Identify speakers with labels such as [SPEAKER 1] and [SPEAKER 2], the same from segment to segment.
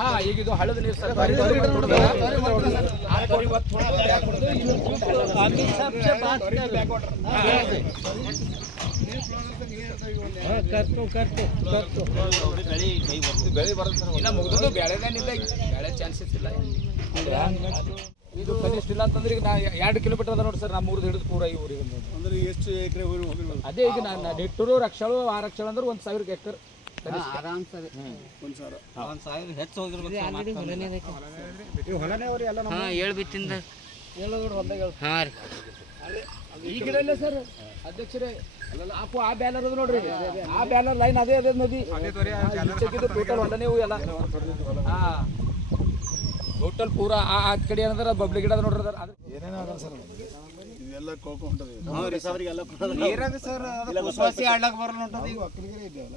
[SPEAKER 1] ಹಾ ಈಗ ಇದು ಹಳದ ನೀರು ಮುಗಿದು ಬೆಳೆದೇನಿಲ್ಲ ಬೆಳೆ ಚಾನ್ಸಸ್ ಇಲ್ಲ ಇದು ಕನಿಷ್ಠ ಇಲ್ಲ ಅಂತಂದ್ರೆ ಈಗ ನಾ ಎರಡು ಕಿಲೋಮೀಟರ್ ಅದ ನೋಡಿ ಸರ್. ನಮ್ಮ ಊರ್ದು ಹಿಡಿದು ಪೂರ ಈ ಊರಿಗೆ
[SPEAKER 2] ಅಂದ್ರೆ ಎಷ್ಟು ಎಕರೆ
[SPEAKER 1] ಅದೇ ಈಗ ನಾನು ನೆಟ್ಟೂರು ರಕ್ಷಳು ಆ ರಕ್ಷಳು ಅಂದ್ರೆ ಒಂದು ಸಾವಿರ ಎಕರ್.
[SPEAKER 3] ಏಳು ಬಿತ್ತಿಂದ ಹಾ. ರೀ.
[SPEAKER 1] ಈ ಗಿಡ ಇಲ್ಲ ಸರ್. ಅಧ್ಯಕ್ಷರೇ ಅಪ್ಪು ಆ ಬ್ಯಾನರ್ ಅದು ನೋಡ್ರಿ. ಆ ಬ್ಯಾನರ್ ಲೈನ್ ಅದೇ ಅದೇ ನದಿ. ಟೋಟಲ್ ಹೊಲ ನೀವು ಎಲ್ಲ. ಹಾ. ಟೋಟಲ್ ಪೂರಾ ಆ ಕಡೆ ಏನಂದ್ರೆ ಬಬ್ಲಿ ಗಿಡ ಅದ ನೋಡ್ರಿ ಅದ್ರ ಅದ್ರ
[SPEAKER 2] ಏನೇನಾಗಲ್ಲ ಸರ್ ಇದೆಲ್ಲ ಕೋಕೋ ಹೊಂಟದೆ
[SPEAKER 4] ನೀರಾಗ ಸರ್. ಅದು ಆಡ್ಲಾಕ ಬರಲ್ಲ ಹೊಂಟದ ಈಗ
[SPEAKER 2] ಒಕ್ಕಲಿಗರೇ ಇದೆಯಲ್ಲ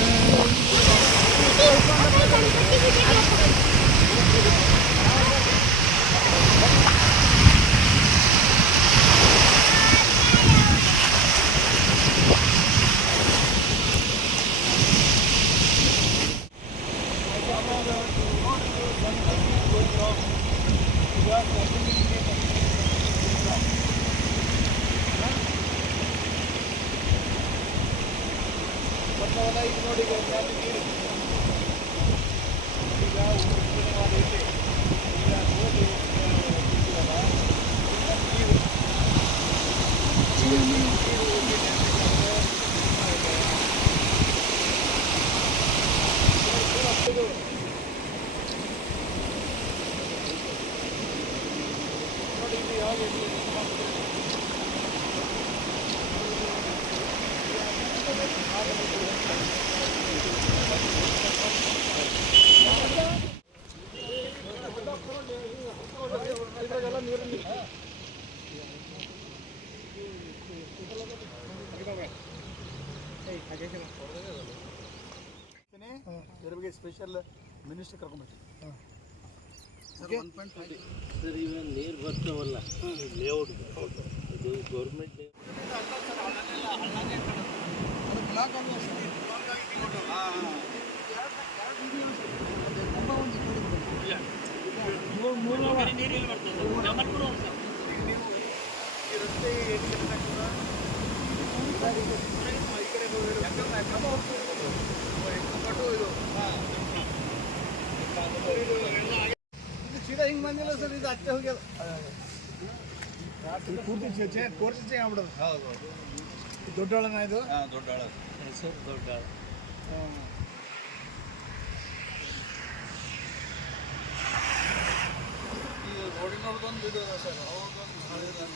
[SPEAKER 2] ಸಂಬಂಧ ಇದು ನೋಡಿ ಈಗ ಉಪಯೋಗವಾಗೈತೆ ಈಗ ನೋಡಿ ನೀರು ಇದ್ರ ಬಗ್ಗೆ ಸ್ಪೆಷಲ್ ಮಿನಿಸ್ಟರ್ ಕರ್ಕೊಂಡ್ಬಿಟ್ಟು
[SPEAKER 4] ಸರ್ ಇವೇನು ನೀರು ಬರ್ತಾವಲ್ಲ ಲೇಔಟ್ ಇದು ಗೌರ್ಮೆಂಟ್
[SPEAKER 2] ಸೀದಾ ಹಿಂಗೆ ಬಂದಿಲ್ಲ ಸರ್ ಇದು ಅಷ್ಟೇ ಹೋಗ್ಯದ ಇದು ಪೂರ್ತಿ ಚೇಂಜ್ ಆಗ್ಬಿಡೋದು. ಇದು ದೊಡ್ಡ ಹಳ್ಳನ ಇದು
[SPEAKER 4] ಹೆಸರು এসব
[SPEAKER 2] দরকার। হরিণর্গঞ্জ বিদ্যুৎ আছে হরিণগঞ্জ